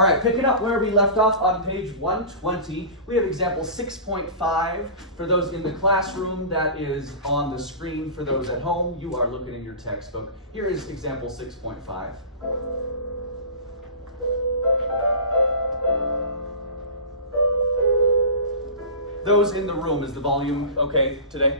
All right, picking up where we left off on page 120, we have example 6.5. For those in the classroom, that is on the screen. For those at home, you are looking in your textbook. Here is example 6.5. Those in the room, is the volume okay today?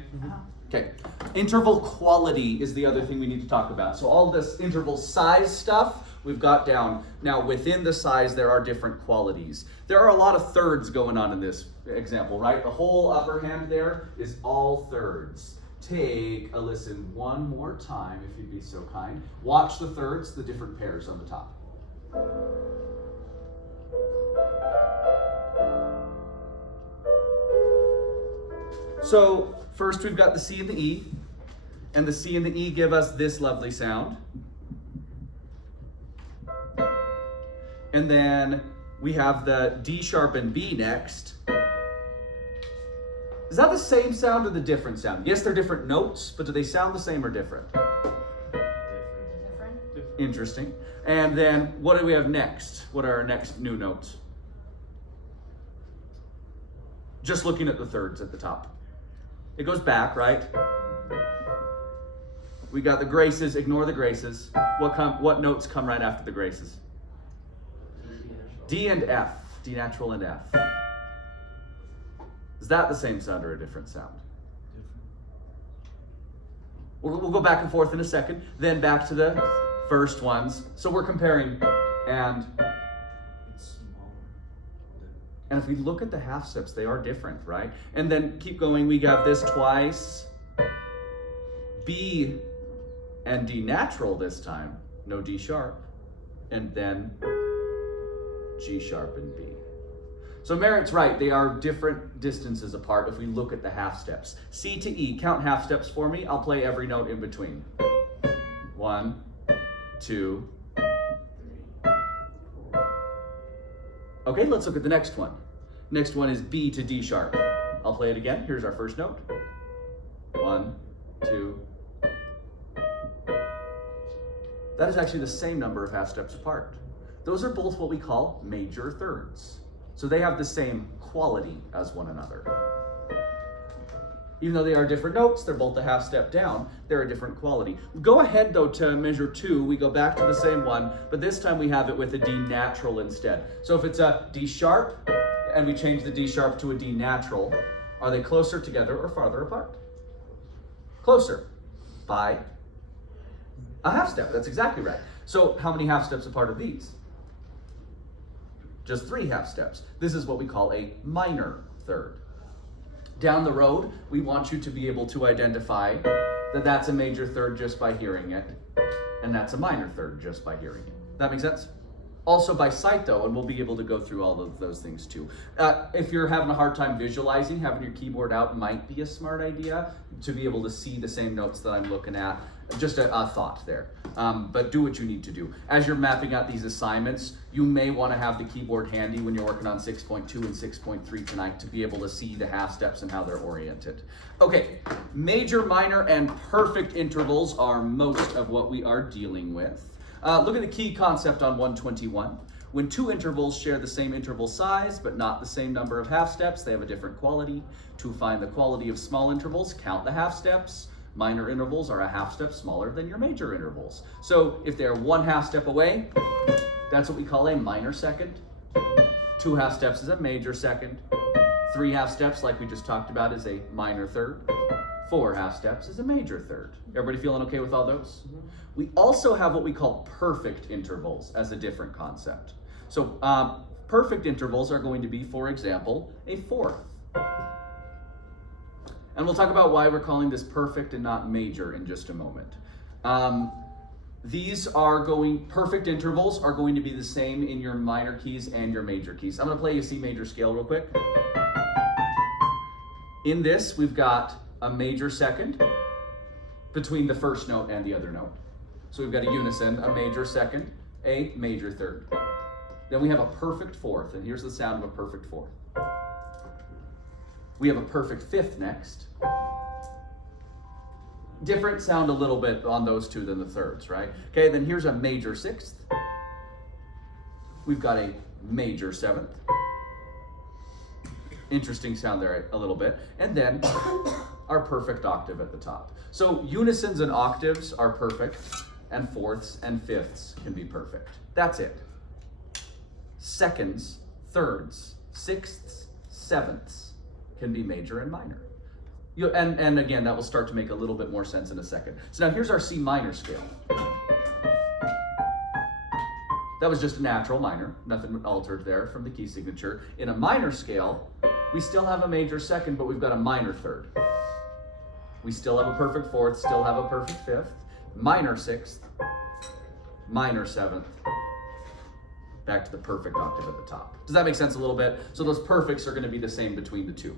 Okay. Interval quality is the other thing we need to talk about. So all this interval size stuff we've got down. Now within the size there are different qualities. There are a lot of thirds going on in this example, right? The whole upper hand there is all thirds. Take a listen one more time if you'd be so kind. Watch the thirds, the different pairs on the top. So first we've got the C and the E, and the C and the E give us this lovely sound. And then we have the D sharp and B next. Is that the same sound or the different sound? Yes, they're different notes, but do they sound the same or different? Different. Interesting. And then what do we have next? What are our next new notes? Just looking at the thirds at the top. It goes back, right? We got the graces, ignore the graces. What notes come right after the graces? D and F, D natural and F. Is that the same sound or a different sound? We'll go back and forth in a second, then back to the first ones. So we're comparing and if we look at the half steps, they are different, right? And then keep going, we got this twice. B and D natural this time, no D sharp. And then G sharp and B. So Merritt's right, they are different distances apart if we look at the half steps. C to E, count half steps for me. I'll play every note in between. 1, 2, 3. Okay, let's look at the next one. Next one is B to D sharp. I'll play it again. Here's our first note. 1, 2. That is actually the same number of half steps apart. Those are both what we call major thirds. So they have the same quality as one another. Even though they are different notes, they're both a half step down, they're a different quality. Go ahead though to measure 2, we go back to the same one, but this time we have it with a D natural instead. So if it's a D sharp, and we change the D sharp to a D natural, are they closer together or farther apart? Closer, by a half step, that's exactly right. So how many half steps apart are these? Just 3 half steps. This is what we call a minor third. Down the road, we want you to be able to identify that that's a major third just by hearing it, and that's a minor third just by hearing it. That make sense? Also by sight though, and we'll be able to go through all of those things too. If you're having a hard time visualizing, having your keyboard out might be a smart idea to be able to see the same notes that I'm looking at. Just a thought there. But do what you need to do. As you're mapping out these assignments, you may want to have the keyboard handy when you're working on 6.2 and 6.3 tonight to be able to see the half steps and how they're oriented. Okay, major, minor, and perfect intervals are most of what we are dealing with. Look at the key concept on 121. When 2 intervals share the same interval size, but not the same number of half steps, they have a different quality. To find the quality of small intervals, count the half steps. Minor intervals are a half step smaller than your major intervals. So if they're 1 half step away, that's what we call a minor second. 2 half steps is a major second. 3 half steps, like we just talked about, is a minor third. 4 half steps is a major third. Everybody feeling okay with all those? We also have what we call perfect intervals as a different concept. So perfect intervals are going to be, for example, a fourth. And we'll talk about why we're calling this perfect and not major in just a moment. Perfect intervals are going to be the same in your minor keys and your major keys. I'm going to play you a C major scale real quick. In this, we've got a major second between the first note and the other note. So we've got a unison, a major second, a major third. Then we have a perfect fourth, and here's the sound of a perfect fourth. We have a perfect fifth next. Different sound a little bit on those two than the thirds, right? Okay, then here's a major sixth. We've got a major 7th. Interesting sound there a little bit. And then our perfect octave at the top. So unisons and octaves are perfect, and fourths and fifths can be perfect. That's it. Seconds, thirds, sixths, sevenths can be major and minor. And again, that will start to make a little bit more sense in a second. So now here's our C minor scale. That was just a natural minor, nothing altered there from the key signature. In a minor scale, we still have a major 2nd, but we've got a minor 3rd. We still have a perfect 4th, still have a perfect 5th, minor 6th, minor 7th, back to the perfect octave at the top. Does that make sense a little bit? So those perfects are going to be the same between the two.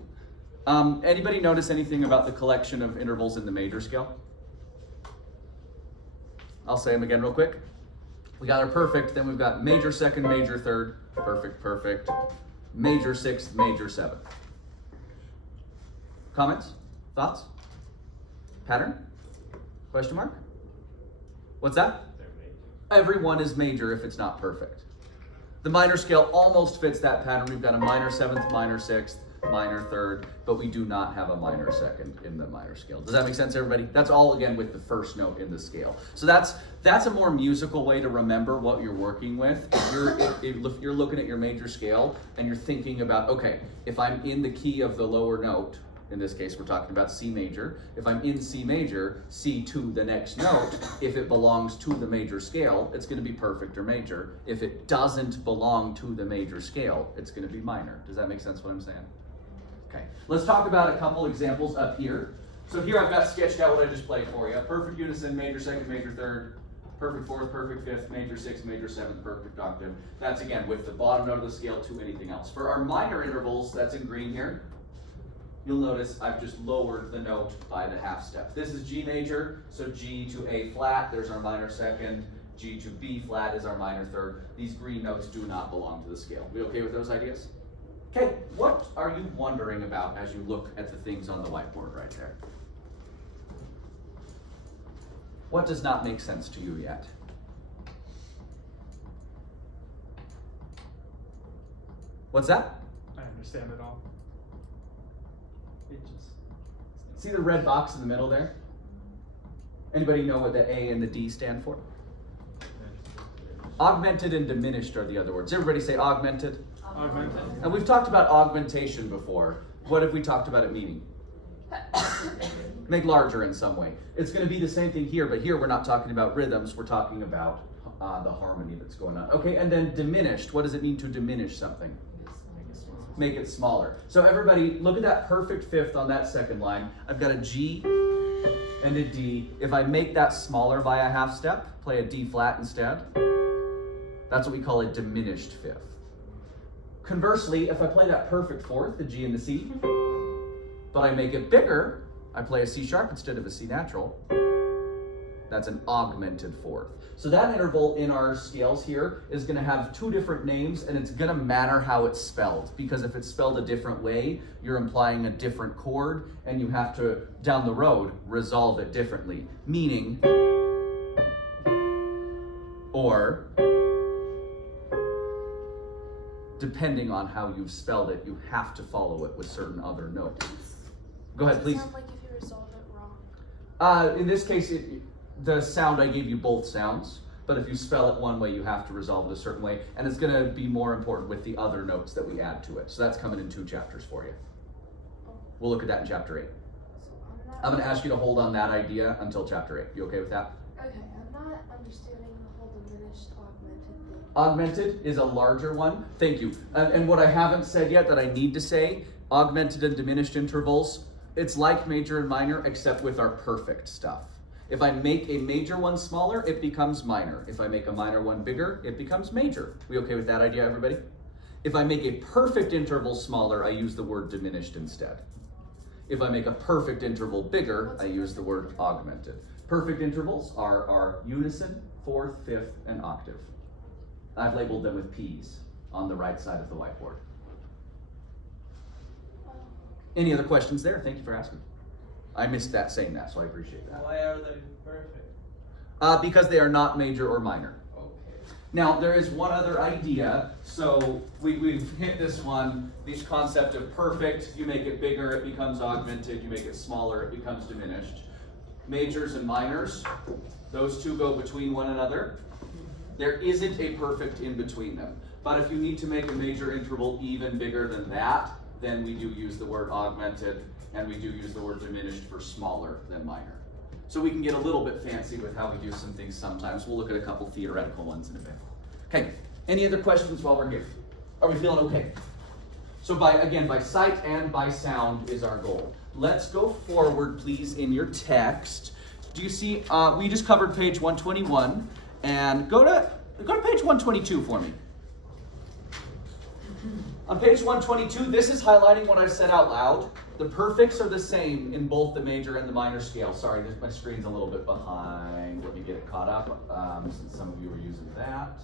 Anybody notice anything about the collection of intervals in the major scale? I'll say them again real quick. We got our perfect, then we've got major 2nd, major 3rd, perfect, perfect, major 6th, major 7th. Comments? Thoughts? Pattern? Question mark? What's that? Everyone is major if it's not perfect. The minor scale almost fits that pattern. We've got a minor 7th, minor 6th, minor 3rd, but we do not have a minor 2nd in the minor scale. Does that make sense, everybody? That's all, again, with the first note in the scale. So that's a more musical way to remember what you're working with. If you're looking at your major scale and you're thinking about, okay, if I'm in the key of the lower note, in this case we're talking about C major, if I'm in C major, C to the next note, if it belongs to the major scale, it's going to be perfect or major. If it doesn't belong to the major scale, it's going to be minor. Does that make sense what I'm saying? Okay, let's talk about a couple examples up here. So here I've got sketched out what I just played for you. Perfect unison, major 2nd, major 3rd, perfect 4th, perfect 5th, major 6th, major 7th, perfect octave. That's again with the bottom note of the scale to anything else. For our minor intervals, that's in green here, you'll notice I've just lowered the note by the half step. This is G major, so G to A flat, there's our minor 2nd. G to B flat is our minor 3rd. These green notes do not belong to the scale. We okay with those ideas? Okay, what are you wondering about as you look at the things on the whiteboard right there? What does not make sense to you yet? What's that? I understand it all. It just... See the red box in the middle there? Anybody know what the A and the D stand for? Augmented and diminished are the other words. Everybody say augmented. Augmented. And we've talked about augmentation before. What have we talked about it meaning? Make larger in some way. It's going to be the same thing here, but here we're not talking about rhythms, we're talking about the harmony that's going on. Okay, and then diminished. What does it mean to diminish something? Make it smaller. So everybody, look at that perfect 5th on that second line. I've got a G and a D. If I make that smaller by a half step, play a D flat instead, that's what we call a diminished 5th. Conversely, if I play that perfect 4th, the G and the C, but I make it bigger, I play a C sharp instead of a C natural, that's an augmented 4th. So that interval in our scales here is going to have two different names, and it's going to matter how it's spelled, because if it's spelled a different way, you're implying a different chord, and you have to, down the road, resolve it differently. Meaning, or, depending on how you've spelled it, you have to follow it with certain other notes. Go ahead, please. Does it sound like if you resolve it wrong? In this case, the sound, I gave you both sounds, but if you spell it one way, you have to resolve it a certain way, and it's going to be more important with the other notes that we add to it. So that's coming in 2 chapters for you. We'll look at that in chapter 8. I'm going to ask you to hold on that idea until chapter 8. You okay with that? Okay, I'm not understanding the whole diminished augmented thing. Augmented is a larger one. Thank you. And what I haven't said yet that I need to say, augmented and diminished intervals, it's like major and minor, except with our perfect stuff. If I make a major one smaller, it becomes minor. If I make a minor one bigger, it becomes major. We okay with that idea, everybody? If I make a perfect interval smaller, I use the word diminished instead. If I make a perfect interval bigger, I use the word augmented. Perfect intervals are our unison, 4th, 5th, and octave. I've labeled them with P's on the right side of the whiteboard. Any other questions there? Thank you for asking. I missed that saying that, so I appreciate that. Why are they perfect? Because they are not major or minor. Okay. Now, there is one other idea. So we've hit this one, this concept of perfect. You make it bigger, it becomes augmented. You make it smaller, it becomes diminished. Majors and minors, those two go between one another. There isn't a perfect in between them. But if you need to make a major interval even bigger than that, then we do use the word augmented, and we do use the word diminished for smaller than minor. So we can get a little bit fancy with how we do some things sometimes. We'll look at a couple theoretical ones in a bit. Okay, any other questions while we're here? Are we feeling okay? So by sight and by sound is our goal. Let's go forward, please, in your text. Do you see, we just covered page 121, and go to page 122 for me. On page 122, this is highlighting what I've said out loud. The perfects are the same in both the major and the minor scale. Sorry, my screen's a little bit behind. Let me get it caught up, since some of you are using that.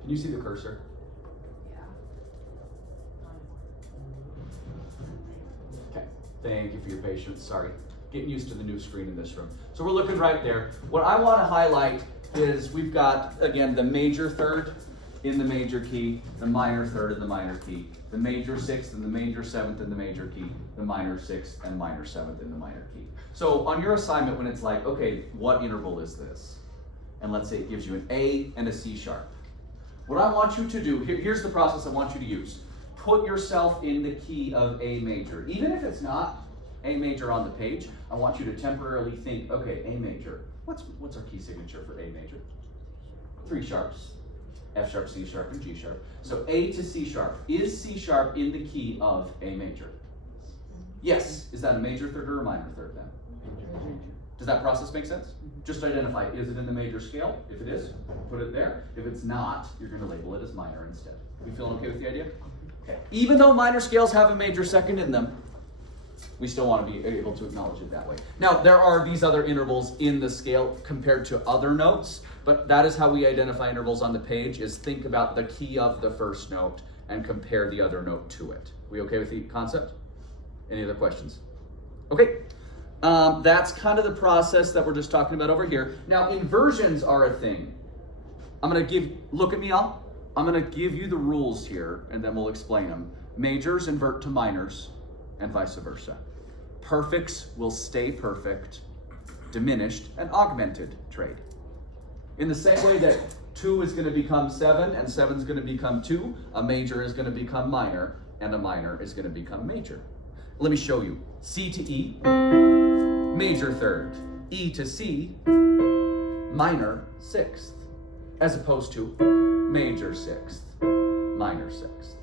Can you see the cursor? Okay, thank you for your patience. Sorry, getting used to the new screen in this room. So we're looking right there. What I want to highlight is we've got, again, the major third in the major key, the minor third in the minor key, the major sixth and the major seventh in the major key, the minor sixth and minor seventh in the minor key. So on your assignment, when it's like, okay, what interval is this? And let's say it gives you an A and a C sharp. What I want you to do, here's the process I want you to use. Put yourself in the key of A major. Even if it's not A major on the page, I want you to temporarily think, okay, A major. What's our key signature for A major? 3 sharps. F sharp, C sharp, and G sharp. So A to C sharp. Is C sharp in the key of A major? Yes. Is that a major third or a minor third then? Does that process make sense? Just identify, is it in the major scale? If it is, put it there. If it's not, you're going to label it as minor instead. We feeling okay with the idea? Okay. Even though minor scales have a major second in them, we still want to be able to acknowledge it that way. Now, there are these other intervals in the scale compared to other notes, but that is how we identify intervals on the page, is think about the key of the first note and compare the other note to it. We okay with the concept? Any other questions? Okay. That's kind of the process that we're just talking about over here. Now, inversions are a thing. Look at me, all. I'm going to give you the rules here, and then we'll explain them. Majors invert to minors, and vice versa. Perfects will stay perfect, diminished and augmented trade. In the same way that 2 is going to become 7, and 7 is going to become 2, a major is going to become minor, and a minor is going to become major. Let me show you. C to E, major third. E to C, minor sixth. As opposed to major sixth, minor sixth.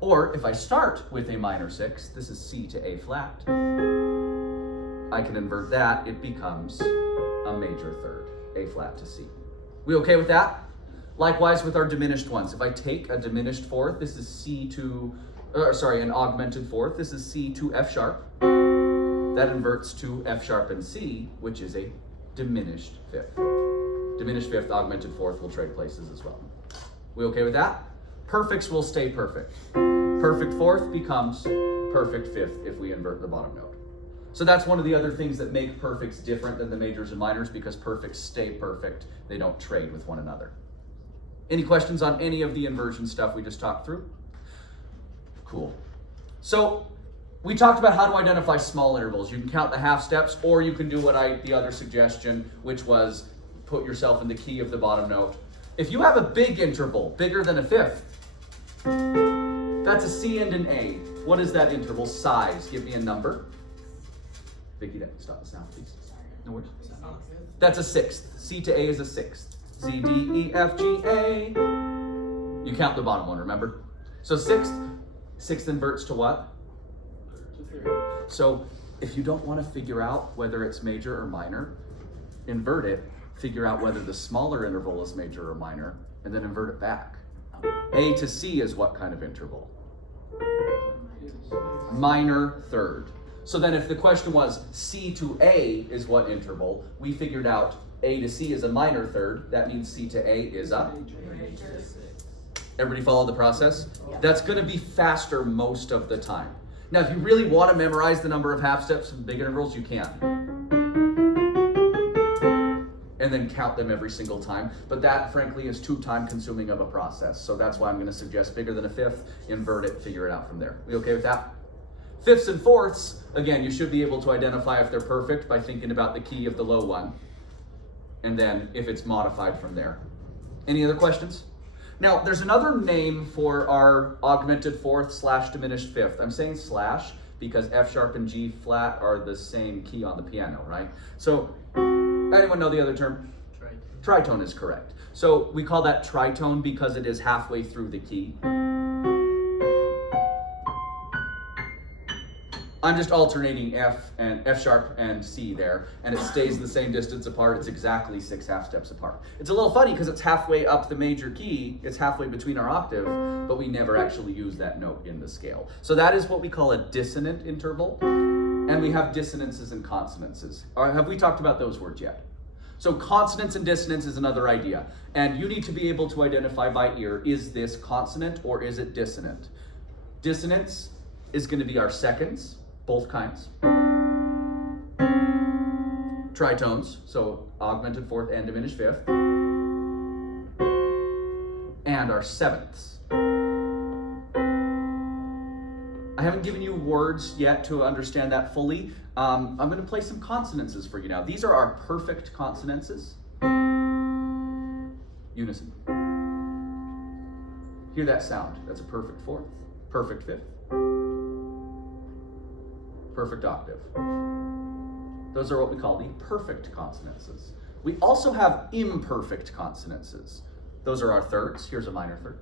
Or if I start with a minor sixth, this is C to A flat, I can invert that, it becomes a major third, A flat to C. We okay with that? Likewise with our diminished ones. If I take a diminished fourth, this is an augmented fourth, this is C to F sharp. That inverts to F sharp and C, which is a diminished fifth. Diminished fifth, augmented fourth will trade places as well. We okay with that? Perfects will stay perfect. Perfect fourth becomes perfect fifth if we invert the bottom note. So that's one of the other things that make perfects different than the majors and minors, because perfects stay perfect. They don't trade with one another. Any questions on any of the inversion stuff we just talked through? Cool. So we talked about how to identify small intervals. You can count the half steps, or you can do the other suggestion, which was put yourself in the key of the bottom note. If you have a big interval, bigger than a fifth, that's a C and an A. What is that interval size? Give me a number. Vicky, stop the sound, please. No worries. That's a sixth. C to A is a sixth. C, D, E, F, G, A. You count the bottom one, remember? So sixth inverts to what? So if you don't want to figure out whether it's major or minor, invert it, figure out whether the smaller interval is major or minor, and then invert it back. A to C is what kind of interval? Minor third. So then if the question was C to A is what interval, we figured out A to C is a minor third. That means C to A is a major. Everybody follow the process? Yeah. That's going to be faster most of the time. Now, if you really want to memorize the number of half steps and big intervals, you can. and then count them every single time. But that, frankly, is too time-consuming of a process. So that's why I'm going to suggest bigger than a fifth, invert it, figure it out from there. We okay with that? Fifths and fourths, again, you should be able to identify if they're perfect by thinking about the key of the low one, and then if it's modified from there. Any other questions? Now, there's another name for our augmented fourth / diminished fifth. I'm saying slash because F sharp and G flat are the same key on the piano, right? So, anyone know the other term? Tritone is correct. So we call that tritone because it is halfway through the key. I'm just alternating F sharp and C there, and it stays the same distance apart. It's exactly 6 half steps apart. It's a little funny because it's halfway up the major key. It's halfway between our octave, but we never actually use that note in the scale. So that is what we call a dissonant interval, and we have dissonances and consonances. Have we talked about those words yet? So consonance and dissonance is another idea, and you need to be able to identify by ear, is this consonant or is it dissonant? Dissonance is going to be our seconds, both kinds. Tritones, so augmented fourth and diminished fifth. And our sevenths. I haven't given you words yet to understand that fully. I'm going to play some consonances for you now. These are our perfect consonances. Unison. Hear that sound. That's a perfect fourth, perfect fifth, perfect octave. Those are what we call the perfect consonances. We also have imperfect consonances. Those are our thirds. Here's a minor third.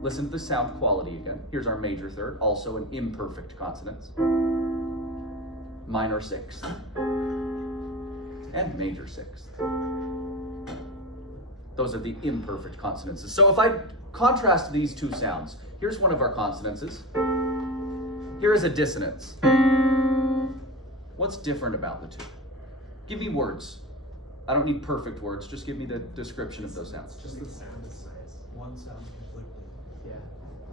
Listen to the sound quality again. Here's our major third, also an imperfect consonant. Minor sixth. And major sixth. Those are the imperfect consonances. So if I contrast these two sounds, here's one of our consonances. Here is a dissonance. What's different about the two? Give me words. I don't need perfect words, just give me the description of those sounds. Just the sound is nice. One sounds conflicted. Yeah.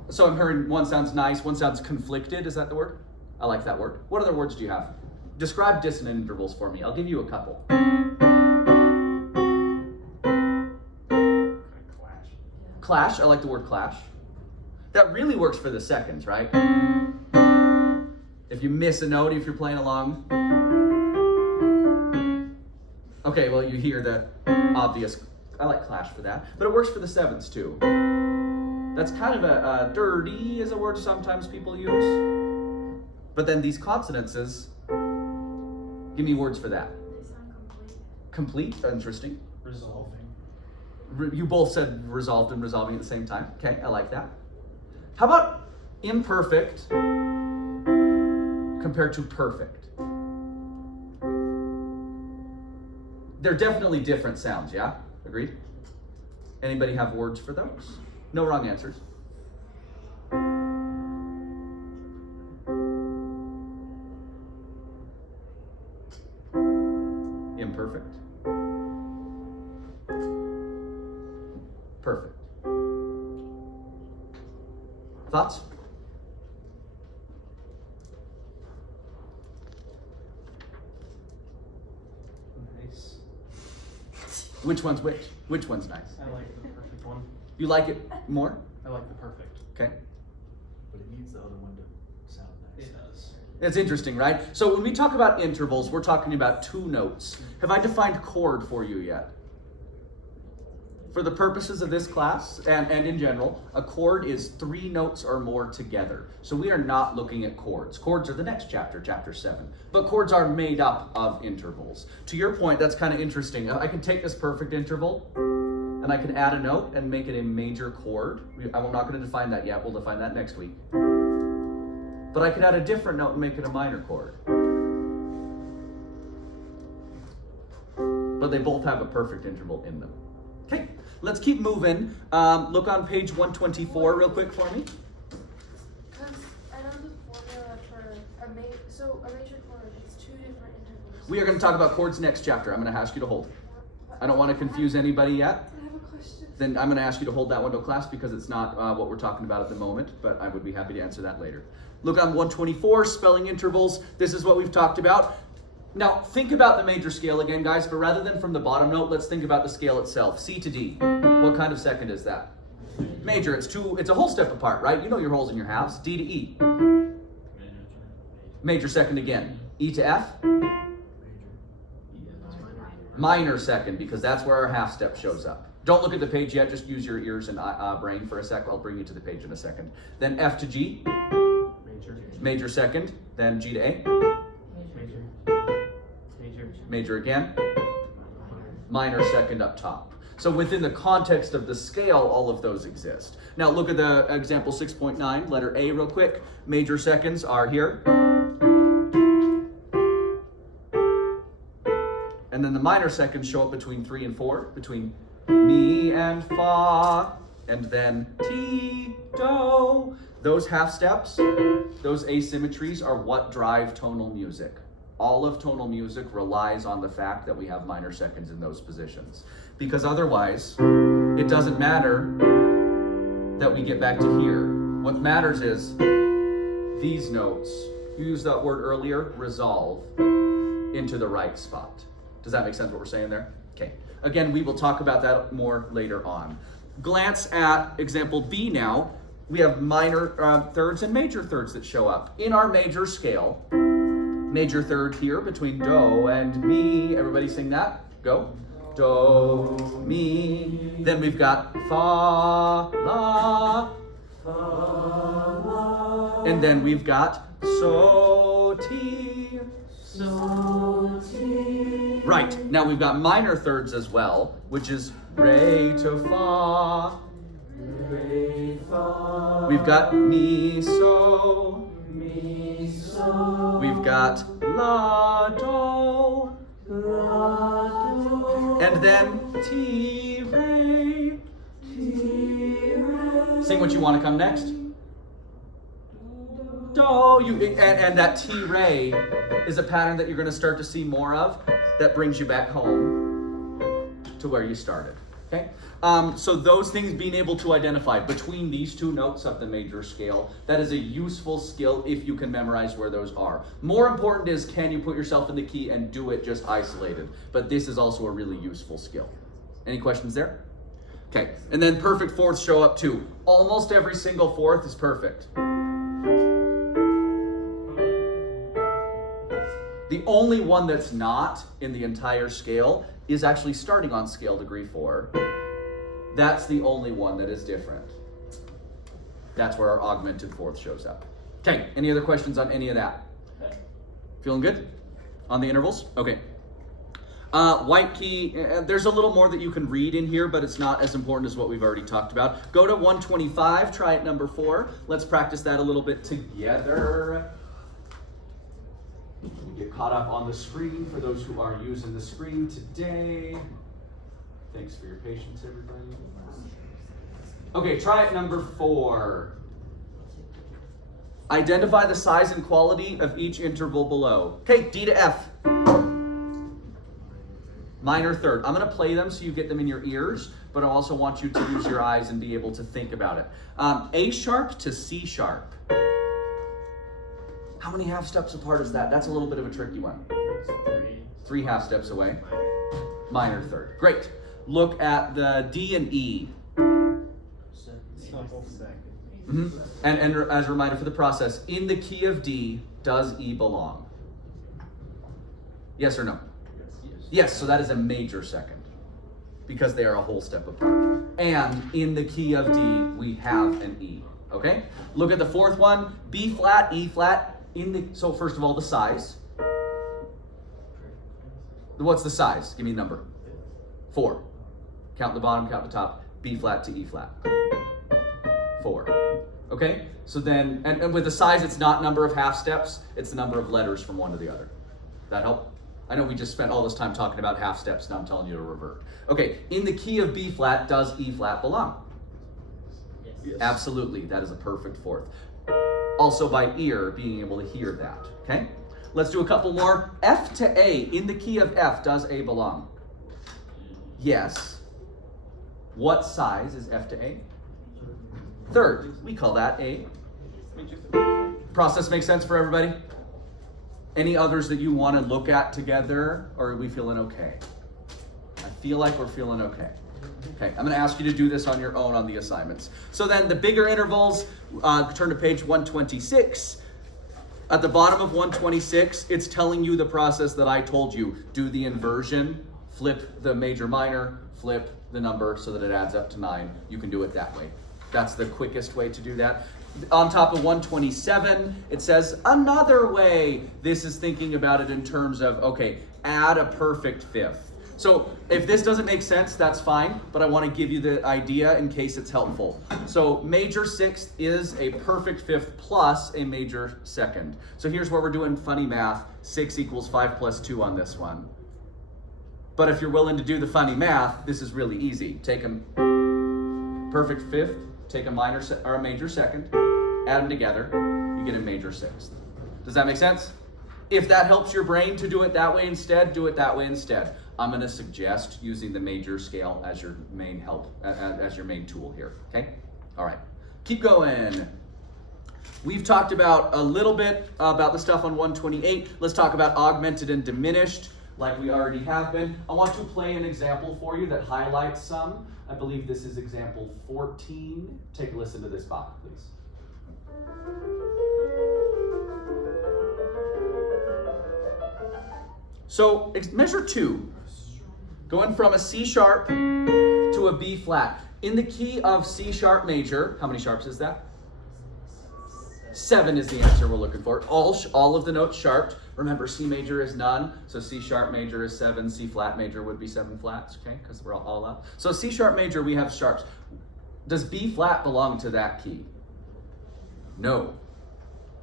So I'm hearing one sounds nice, one sounds conflicted. Is that the word? I like that word. What other words do you have? Describe dissonant intervals for me. I'll give you a couple. Clash. Clash, I like the word clash. That really works for the seconds, right? If you miss a note, if you're playing along. Okay, well, you hear that obvious. I like clash for that, but it works for the sevenths too. That's kind of a dirty is a word sometimes people use. But then these consonances, give me words for that. They sound Complete, interesting. Resolving. You both said resolved and resolving at the same time. Okay, I like that. How about imperfect compared to perfect? They're definitely different sounds, yeah? Agreed? Anybody have words for those? No wrong answers. Imperfect. Perfect. Thoughts? Nice. Which one's which? Which one's nice? I like the perfect one. You like it more? I like the perfect. Okay. But it needs the other one to sound nice. It does. It's interesting, right? So when we talk about intervals, we're talking about two notes. Have I defined chord for you yet? For the purposes of this class, and in general, a chord is 3 notes or more together. So we are not looking at chords. Chords are the next chapter, chapter 7. But chords are made up of intervals. To your point, that's kind of interesting. I can take this perfect interval, and I can add a note and make it a major chord. I'm not going to define that yet. We'll define that next week. But I can add a different note and make it a minor chord. But they both have a perfect interval in them. Okay, let's keep moving. Look on page 124 real quick for me. Because I know the formula for a major chord, it's 2 different intervals. We are going to talk about chords next chapter. I'm going to ask you to hold. I don't want to confuse anybody yet. I have a question. Then I'm going to ask you to hold that one to class because it's not what we're talking about at the moment, but I would be happy to answer that later. Look on 124, spelling intervals. This is what we've talked about. Now, think about the major scale again, guys, but rather than from the bottom note, let's think about the scale itself. C to D. What kind of second is that? Major. It's a whole step apart, right? You know your wholes and your halves. D to E. Major second again. E to F. Minor second, because that's where our half step shows up. Don't look at the page yet, just use your ears and brain for a sec. I'll bring you to the page in a second. Then F to G. Major second. Then G to A. Major again. Minor second up top. So within the context of the scale, all of those exist. Now look at the example 6.9, letter A real quick. Major seconds are here. And then the minor seconds show up between 3 and 4, between mi and fa, and then ti, do. Those half steps, those asymmetries are what drive tonal music. All of tonal music relies on the fact that we have minor seconds in those positions. Because otherwise, it doesn't matter that we get back to here. What matters is these notes, you used that word earlier, resolve into the right spot. Does that make sense what we're saying there? Okay. Again, we will talk about that more later on. Glance at example B now. We have minor thirds and major thirds that show up. In our major scale, major third here between do and mi. Everybody sing that? Go. Do, mi. Then we've got fa, la. And then we've got so, ti. Right, now we've got minor thirds as well, which is re to fa. We've got mi, so. We've got la, do. And then ti, re. Sing what you want to come next. Do. And that ti, re is a pattern that you're going to start to see more of that brings you back home to where you started. Okay? So those things, being able to identify between these two notes of the major scale, that is a useful skill if you can memorize where those are. More important is, can you put yourself in the key and do it just isolated? But this is also a really useful skill. Any questions there? Okay, and then perfect fourths show up too. Almost every single fourth is perfect. The only one that's not in the entire scale is actually starting on scale degree 4. That's the only one that is different. That's where our augmented fourth shows up. Okay, any other questions on any of that? Feeling good on the intervals? Okay. White key, there's a little more that you can read in here, but it's not as important as what we've already talked about. Go to 125, try it number 4. Let's practice that a little bit together. Get caught up on the screen for those who are using the screen today. Thanks for your patience, everybody. Okay, try it number 4. Identify the size and quality of each interval below. Okay, D to F. Minor third. I'm going to play them so you get them in your ears, but I also want you to use your eyes and be able to think about it. A sharp to C sharp. How many half steps apart is that? That's a little bit of a tricky one. 3 half steps away. Minor third. Great. Look at the D and E. Simple second. Mm-hmm. And as a reminder for the process, in the key of D, does E belong? Yes or no? Yes, so that is a major second because they are a whole step apart. And in the key of D, we have an E. Okay? Look at the fourth one, B flat, E flat. So first of all, the size. What's the size? Give me a number. 4. Count the bottom, count the top. B flat to E flat. 4. Okay? So then, and with the size, it's not number of half steps, it's the number of letters from one to the other. That help? I know we just spent all this time talking about half steps, now I'm telling you to revert. Okay, in the key of B flat, does E flat belong? Yes. Absolutely, that is a perfect fourth. Also by ear, being able to hear that, okay? Let's do a couple more. F to A, in the key of F, does A belong? Yes. What size is F to A? Third. We call that a. Process makes sense for everybody? Any others that you want to look at together, or are we feeling okay? I feel like we're feeling okay. Okay, I'm going to ask you to do this on your own on the assignments. So then the bigger intervals, turn to page 126. At the bottom of 126, it's telling you the process that I told you. Do the inversion, flip the major minor, flip the number so that it adds up to 9. You can do it that way. That's the quickest way to do that. On top of 127, it says another way. This is thinking about it in terms of, okay, add a perfect fifth. So if this doesn't make sense, that's fine, but I want to give you the idea in case it's helpful. So major sixth is a perfect fifth plus a major second. So here's where we're doing funny math. 6 equals 5 plus 2 on this one. But if you're willing to do the funny math, this is really easy. Take a perfect fifth, take a minor or a major second, add them together, you get a major sixth. Does that make sense? If that helps your brain to do it that way instead, do it that way instead. I'm going to suggest using the major scale as your main help, as your main tool here, okay? All right, keep going. We've talked about a little bit about the stuff on 128. Let's talk about augmented and diminished, like we already have been. I want to play an example for you that highlights some. I believe this is example 14. Take a listen to this, Bach, please. So measure 2, going from a C sharp to a B flat. In the key of C sharp major, how many sharps is that? 7 is the answer we're looking for. All of the notes sharped. Remember, C major is none, so C sharp major is 7, C flat major would be 7 flats, okay, because we're all up. So C sharp major, we have sharps. Does B flat belong to that key? No.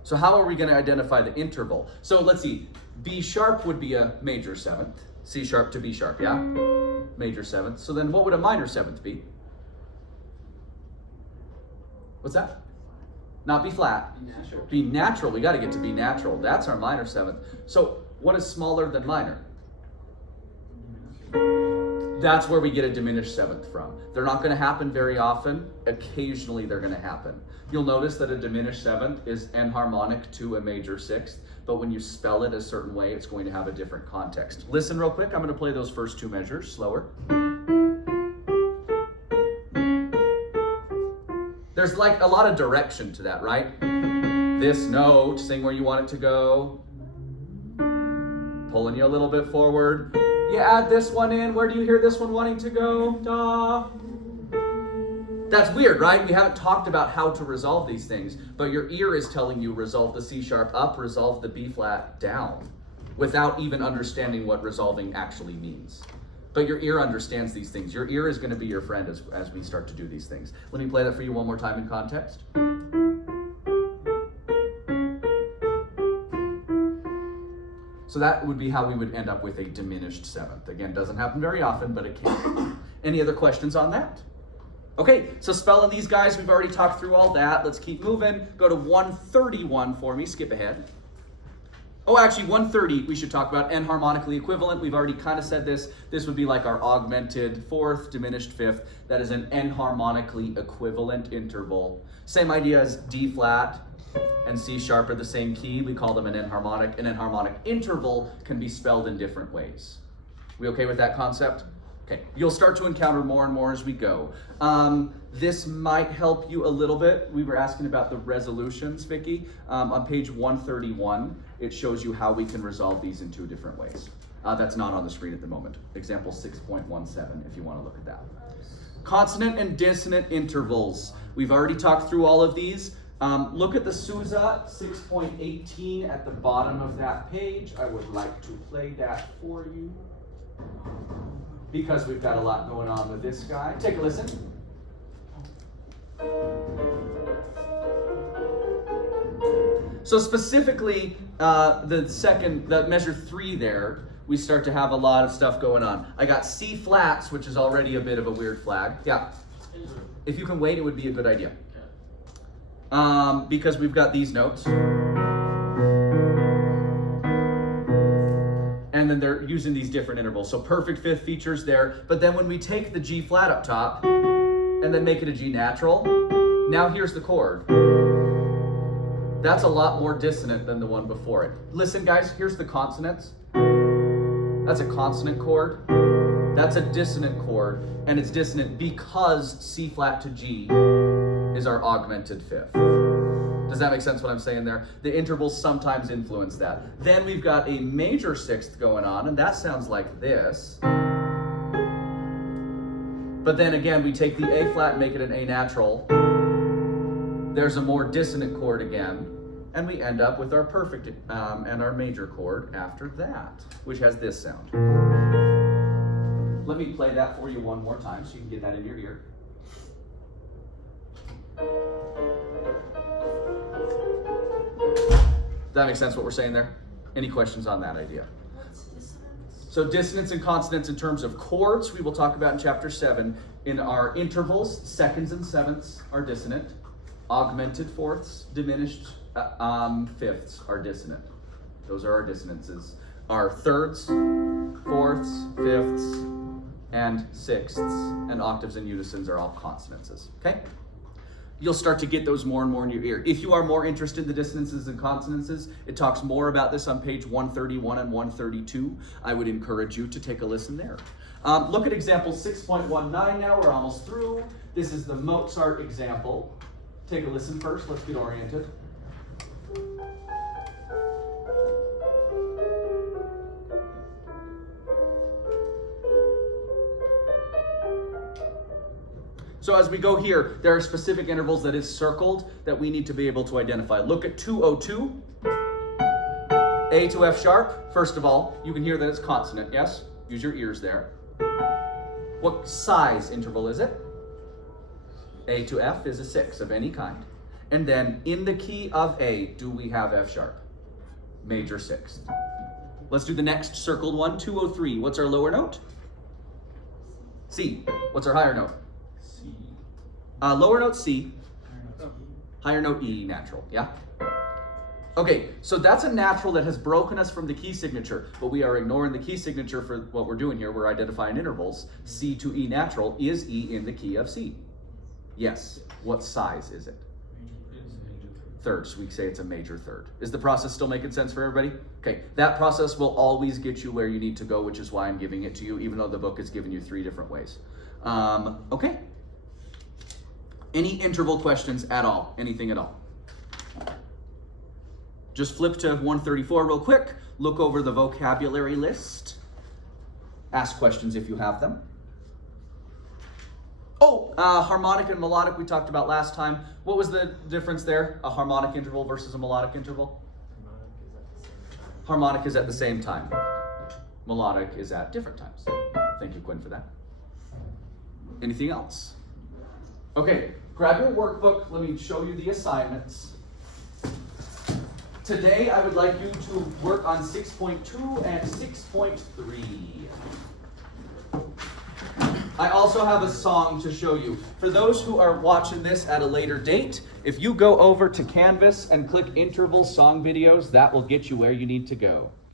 So how are we going to identify the interval? So let's see. B sharp would be a major 7th. C sharp to B sharp, yeah? Major 7th. So then what would a minor 7th be? What's that? Not B flat. Natural. B natural. We got to get to B natural. That's our minor 7th. So what is smaller than minor? That's where we get a diminished 7th from. They're not going to happen very often. Occasionally they're going to happen. You'll notice that a diminished 7th is enharmonic to a major 6th, but when you spell it a certain way, it's going to have a different context. Listen real quick. I'm going to play those first 2 measures slower. There's like a lot of direction to that, right? This note, sing where you want it to go. Pulling you a little bit forward. You add this one in. Where do you hear this one wanting to go? Da. That's weird, right? We haven't talked about how to resolve these things, but your ear is telling you resolve the C sharp up, resolve the B flat down, without even understanding what resolving actually means. But your ear understands these things. Your ear is going to be your friend as we start to do these things. Let me play that for you one more time in context. So that would be how we would end up with a diminished 7th. Again, doesn't happen very often, but it can. Any other questions on that? Okay, so spelling these guys, we've already talked through all that. Let's keep moving. Go to 131 for me. Skip ahead. Oh, actually, 130 we should talk about. Enharmonically equivalent. We've already kind of said this. This would be like our augmented 4th, diminished 5th. That is an enharmonically equivalent interval. Same idea as D flat and C sharp are the same key. We call them an enharmonic. An enharmonic interval can be spelled in different ways. We okay with that concept? Okay, you'll start to encounter more and more as we go. This might help you a little bit. We were asking about the resolutions, Vicki. On page 131, it shows you how we can resolve these in 2 different ways. That's not on the screen at the moment. Example 6.17, if you want to look at that. Consonant and dissonant intervals. We've already talked through all of these. Look at the Sousa 6.18 at the bottom of that page. I would like to play that for you, because we've got a lot going on with this guy. Take a listen. So specifically, the measure 3 there, we start to have a lot of stuff going on. I got C flats, which is already a bit of a weird flag. Yeah. If you can wait, it would be a good idea. Because we've got these notes. And then they're using these different intervals. So perfect 5th features there. But then when we take the G flat up top and then make it a G natural, now here's the chord. That's a lot more dissonant than the one before it. Listen, guys, here's the consonants. That's a consonant chord. That's a dissonant chord, and it's dissonant because C flat to G is our augmented fifth. Does that make sense what I'm saying there? The intervals sometimes influence that. Then we've got a major sixth going on, and that sounds like this. But then again, we take the A flat and make it an A natural. There's a more dissonant chord again, and we end up with our perfect and our major chord after that, which has this sound. Let me play that for you one more time so you can get that in your ear. Does that make sense what we're saying there? Any questions on that idea? What's dissonance? So dissonance and consonance in terms of chords, we will talk about in chapter 7. In our intervals, seconds and sevenths are dissonant. Augmented fourths, diminished fifths are dissonant. Those are our dissonances. Our thirds, fourths, fifths, and sixths, and octaves and unisons are all consonances, okay? You'll start to get those more and more in your ear. If you are more interested in the dissonances and consonances, it talks more about this on page 131 and 132. I would encourage you to take a listen there. Look at example 6.19 now, we're almost through. This is the Mozart example. Take a listen first, let's get oriented. So as we go here, there are specific intervals that is circled that we need to be able to identify. Look at 202, A to F sharp. First of all, you can hear that it's consonant, yes? Use your ears there. What size interval is it? A to F is a 6 of any kind. And then in the key of A, do we have F sharp? Major sixth. Let's do the next circled one, 203. What's our lower note? C. What's our higher note? C. Lower note C, higher note E natural, yeah? Okay, so that's a natural that has broken us from the key signature, but we are ignoring the key signature for what we're doing here. We're identifying intervals. C to E natural. Is E in the key of C? Yes. What size is it? Third, so we say it's a major third. Is the process still making sense for everybody? Okay, that process will always get you where you need to go, which is why I'm giving it to you, even though the book is giving you 3 different ways. Okay. Any interval questions at all? Anything at all? Just flip to 134 real quick. Look over the vocabulary list. Ask questions if you have them. Oh, harmonic and melodic we talked about last time. What was the difference there? A harmonic interval versus a melodic interval? Harmonic is at the same time. Melodic is at different times. Thank you, Quinn, for that. Anything else? Okay, grab your workbook. Let me show you the assignments. Today, I would like you to work on 6.2 and 6.3. I also have a song to show you. For those who are watching this at a later date, if you go over to Canvas and click interval song videos, that will get you where you need to go.